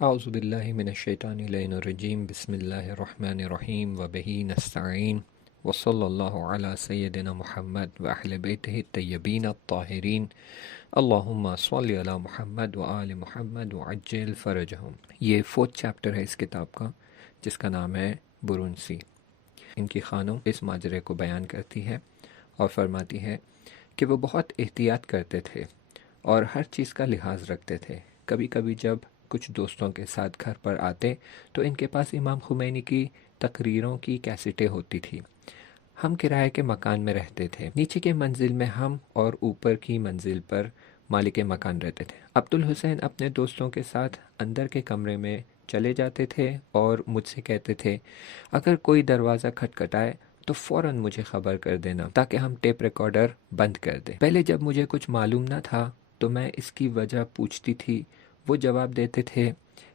اعوذ باللہ من الشیطان الرجیم بسم اللہ الرحمن الرحیم وبہ نستعین وصلی اللہ علی سیدنا محمد واہل بیتہ الطیبین الطاہرین اللہم صلی علی محمد وآل محمد وعجل فرجہم۔ یہ 4th چیپٹر ہے اس کتاب کا، جس کا نام ہے برونسی۔ ان کی خانوں اس ماجرے کو بیان کرتی ہے اور فرماتی ہے کہ وہ بہت احتیاط کرتے تھے اور ہر چیز کا لحاظ رکھتے تھے۔ کبھی کبھی جب کچھ دوستوں کے ساتھ گھر پر آتے تو ان کے پاس امام خمینی کی تقریروں کی کیسٹیں ہوتی تھی۔ ہم کرائے کے مکان میں رہتے تھے۔ نیچے کے منزل میں ہم اور اوپر کی منزل پر مالک مکان رہتے تھے۔ عبدالحسین اپنے دوستوں کے ساتھ اندر کے کمرے میں چلے جاتے تھے اور مجھ سے کہتے تھے اگر کوئی دروازہ کھٹکھٹائے تو فوراً مجھے خبر کر دینا تاکہ ہم ٹیپ ریکارڈر بند کر دیں۔ پہلے جب مجھے کچھ معلوم نہ تھا تو میں اس کی وجہ پوچھتی تھی۔ وہ جواب دیتے تھے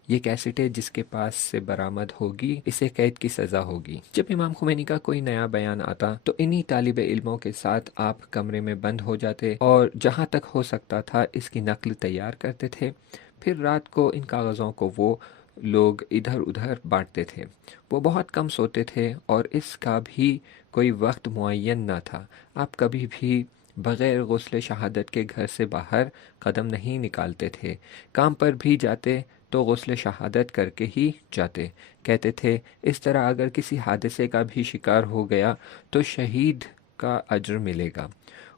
یہ کیسٹیں جس کے پاس سے برآمد ہوگی اسے قید کی سزا ہوگی۔ جب امام خمینی کا کوئی نیا بیان آتا تو انہی طالب علموں کے ساتھ آپ کمرے میں بند ہو جاتے اور جہاں تک ہو سکتا تھا اس کی نقل تیار کرتے تھے۔ پھر رات کو ان کاغذوں کو وہ لوگ ادھر ادھر بانٹتے تھے۔ وہ بہت کم سوتے تھے اور اس کا بھی کوئی وقت معین نہ تھا۔ آپ کبھی بھی بغیر غسل شہادت کے گھر سے باہر قدم نہیں نکالتے تھے۔ کام پر بھی جاتے تو غسل شہادت کر کے ہی جاتے۔ کہتے تھے اس طرح اگر کسی حادثے کا بھی شکار ہو گیا تو شہید کا اجر ملے گا۔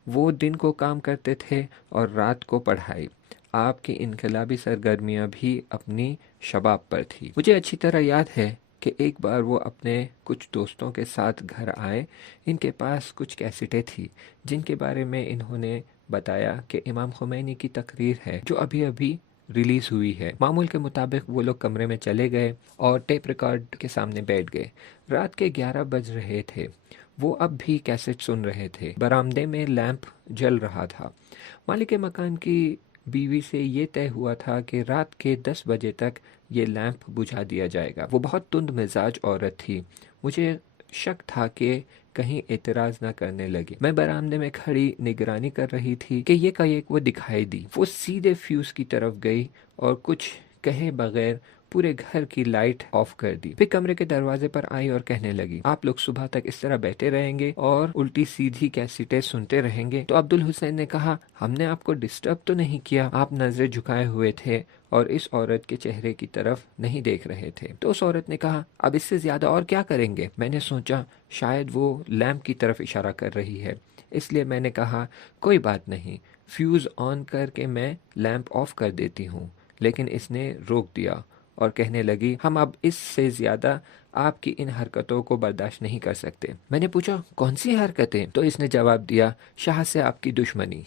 وہ دن کو کام کرتے تھے اور رات کو پڑھائی۔ آپ کی انقلابی سرگرمیاں بھی اپنی شباب پر تھی۔ مجھے اچھی طرح یاد ہے کہ ایک بار وہ اپنے کچھ دوستوں کے ساتھ گھر آئے۔ ان کے پاس کچھ کیسٹیں تھیں جن کے بارے میں انہوں نے بتایا کہ امام خمینی کی تقریر ہے جو ابھی ابھی ریلیز ہوئی ہے۔ معمول کے مطابق وہ لوگ کمرے میں چلے گئے اور ٹیپ ریکارڈ کے سامنے بیٹھ گئے۔ رات کے 11 بج رہے تھے۔ وہ اب بھی کیسٹ سن رہے تھے۔ برآمدے میں لیمپ جل رہا تھا۔ مالک مکان کی بیوی سے یہ طے ہوا تھا کہ رات کے 10 بجے تک یہ لیمپ بجھا دیا جائے گا۔ وہ بہت تند مزاج عورت تھی۔ مجھے شک تھا کہ کہیں اعتراض نہ کرنے لگی۔ میں برآمدے میں کھڑی نگرانی کر رہی تھی کہ یہ ایک وہ دکھائی دی۔ وہ سیدھے فیوز کی طرف گئی اور کچھ کہے بغیر پورے گھر کی لائٹ آف کر دی۔ پھر کمرے کے دروازے پر آئی اور کہنے لگی آپ لوگ صبح تک اس طرح بیٹھے رہیں گے اور الٹی سیدھی کیسٹیں سنتے رہیں گے؟ تو عبدالحسین نے کہا ہم نے آپ کو ڈسٹرب تو نہیں کیا؟ آپ نظریں جھکائے ہوئے تھے اور اس عورت کے چہرے کی طرف نہیں دیکھ رہے تھے۔ تو اس عورت نے کہا اب اس سے زیادہ اور کیا کریں گے؟ میں نے سوچا شاید وہ لیمپ کی طرف اشارہ کر رہی ہے، اس لیے میں نے کہا کوئی بات نہیں، فیوز آن کر کے میں لیمپ آف کر دیتی ہوں۔ لیکن اس نے روک دیا اور کہنے لگی ہم اب اس سے زیادہ آپ کی ان حرکتوں کو برداشت نہیں کر سکتے۔ میں نے پوچھا کون سی حرکتیں؟ تو اس نے جواب دیا شاہ سے آپ کی دشمنی۔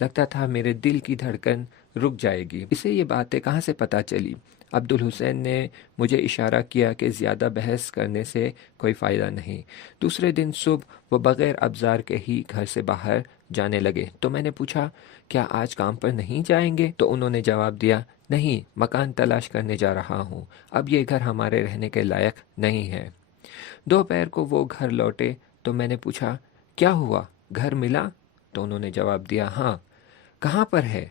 لگتا تھا میرے دل کی دھڑکن رک جائے گی۔ اسے یہ باتیں کہاں سے پتہ چلی؟ عبدالحسین نے مجھے اشارہ کیا کہ زیادہ بحث کرنے سے کوئی فائدہ نہیں۔ دوسرے دن صبح وہ بغیر ابزار کے ہی گھر سے باہر جانے لگے۔ تو میں نے پوچھا کیا آج کام پر نہیں جائیں گے؟ تو انہوں نے جواب دیا نہیں، مکان تلاش کرنے جا رہا ہوں، اب یہ گھر ہمارے رہنے کے لائق نہیں ہے۔ دوپہر کو وہ گھر لوٹے تو میں نے پوچھا کیا ہوا، گھر ملا؟ تو انہوں نے جواب دیا ہاں۔ کہاں پر ہے؟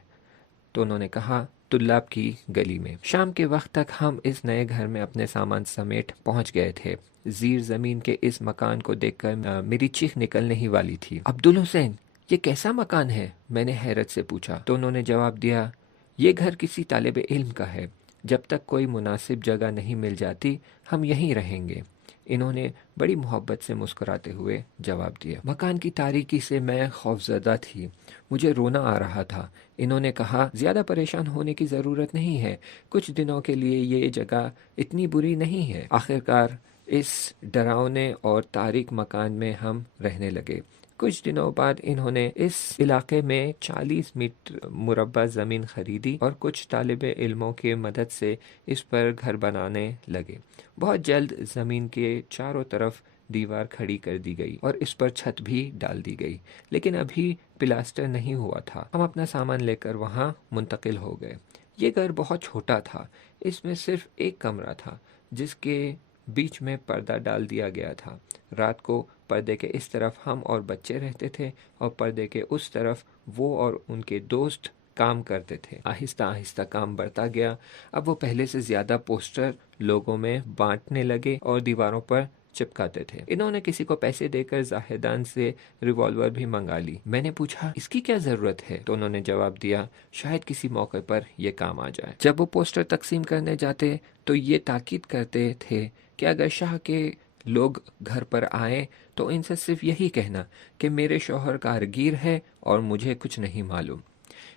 تو انہوں نے کہا طلاب کی گلی میں۔ شام کے وقت تک ہم اس نئے گھر میں اپنے سامان سمیٹ پہنچ گئے تھے۔ زیر زمین کے اس مکان کو دیکھ کر میری چیخ نکلنے ہی والی تھی۔ عبدالحسین یہ کیسا مکان ہے؟ میں نے حیرت سے پوچھا۔ تو انہوں نے جواب دیا یہ گھر کسی طالب علم کا ہے، جب تک کوئی مناسب جگہ نہیں مل جاتی ہم یہیں رہیں گے۔ انہوں نے بڑی محبت سے مسکراتے ہوئے جواب دیا۔ مکان کی تاریکی سے میں خوفزدہ تھی، مجھے رونا آ رہا تھا۔ انہوں نے کہا زیادہ پریشان ہونے کی ضرورت نہیں ہے، کچھ دنوں کے لیے یہ جگہ اتنی بری نہیں ہے۔ آخرکار اس ڈراؤنے اور تاریک مکان میں ہم رہنے لگے۔ کچھ دنوں بعد انہوں نے اس علاقے میں 40 میٹر مربع زمین خریدی اور کچھ طالب علموں کی مدد سے اس پر گھر بنانے لگے۔ بہت جلد زمین کے چاروں طرف دیوار کھڑی کر دی گئی اور اس پر چھت بھی ڈال دی گئی، لیکن ابھی پلاسٹر نہیں ہوا تھا۔ ہم اپنا سامان لے کر وہاں منتقل ہو گئے۔ یہ گھر بہت چھوٹا تھا، اس میں صرف ایک کمرہ تھا جس کے بیچ میں پردہ ڈال دیا گیا تھا۔ رات کو پردے کے اس طرف ہم اور بچے رہتے تھے اور پردے کے اس طرف وہ اور ان کے دوست کام کرتے تھے۔ آہستہ آہستہ کام بڑھتا گیا۔ اب وہ پہلے سے زیادہ پوسٹر لوگوں میں بانٹنے لگے اور دیواروں پر چپکاتے تھے۔ انہوں نے کسی کو پیسے دے کر زاہدان سے ریوالور بھی منگا لی۔ میں نے پوچھا اس کی کیا ضرورت ہے؟ تو انہوں نے جواب دیا شاید کسی موقع پر یہ کام آ جائے۔ جب وہ پوسٹر تقسیم کرنے جاتے تو یہ تاکید کرتے تھے کہ اگر شاہ کے لوگ گھر پر آئیں تو ان سے صرف یہی کہنا کہ میرے شوہر کارگیر ہے اور مجھے کچھ نہیں معلوم۔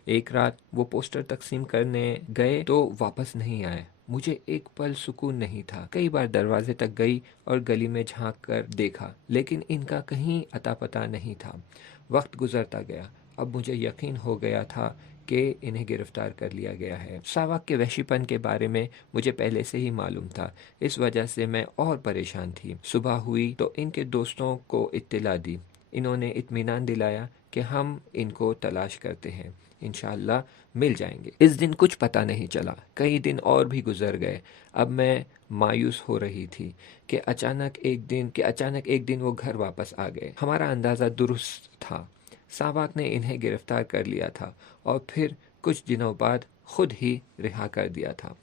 ایک رات وہ پوسٹر تقسیم کرنے گئے تو واپس نہیں آئے۔ مجھے ایک پل سکون نہیں تھا۔ کئی بار دروازے تک گئی اور گلی میں جھانک کر دیکھا لیکن ان کا کہیں اتا پتہ نہیں تھا۔ وقت گزرتا گیا۔ اب مجھے یقین ہو گیا تھا کہ انہیں گرفتار کر لیا گیا ہے۔ ساوک کے وحشی پن کے بارے میں مجھے پہلے سے ہی معلوم تھا، اس وجہ سے میں اور پریشان تھی۔ صبح ہوئی تو ان کے دوستوں کو اطلاع دی۔ انہوں نے اطمینان دلایا کہ ہم ان کو تلاش کرتے ہیں، انشاءاللہ مل جائیں گے۔ اس دن کچھ پتہ نہیں چلا۔ کئی دن اور بھی گزر گئے۔ اب میں مایوس ہو رہی تھی کہ اچانک ایک دن وہ گھر واپس آ گئے۔ ہمارا اندازہ درست تھا۔ ساوک نے انہیں گرفتار کر لیا تھا اور پھر کچھ دنوں بعد خود ہی رہا کر دیا تھا۔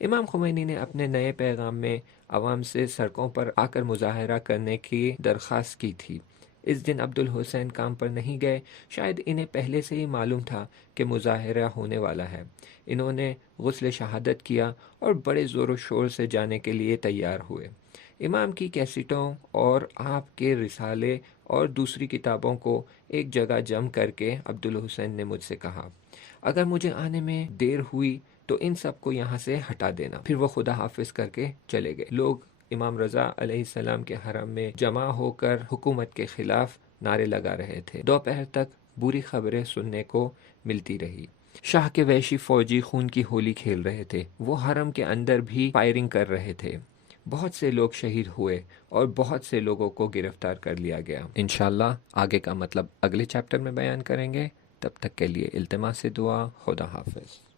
امام خمینی نے اپنے نئے پیغام میں عوام سے سڑکوں پر آ کر مظاہرہ کرنے کی درخواست کی تھی۔ اس دن عبدالحسین کام پر نہیں گئے۔ شاید انہیں پہلے سے ہی معلوم تھا کہ مظاہرہ ہونے والا ہے۔ انہوں نے غسل شہادت کیا اور بڑے زور و شور سے جانے کے لیے تیار ہوئے۔ امام کی کیسٹوں اور آپ کے رسالے اور دوسری کتابوں کو ایک جگہ جمع کر کے عبدالحسین نے مجھ سے کہا اگر مجھے آنے میں دیر ہوئی تو ان سب کو یہاں سے ہٹا دینا۔ پھر وہ خدا حافظ کر کے چلے گئے۔ لوگ امام رضا علیہ السلام کے حرم میں جمع ہو کر حکومت کے خلاف نعرے لگا رہے تھے۔ دوپہر تک بری خبریں سننے کو ملتی رہی۔ شاہ کے وحشی فوجی خون کی ہولی کھیل رہے تھے۔ وہ حرم کے اندر بھی فائرنگ کر رہے تھے۔ بہت سے لوگ شہید ہوئے اور بہت سے لوگوں کو گرفتار کر لیا گیا۔ انشاءاللہ آگے کا مطلب اگلے چیپٹر میں بیان کریں گے۔ تب تک کے لیے التماس سے دعا۔ خدا حافظ۔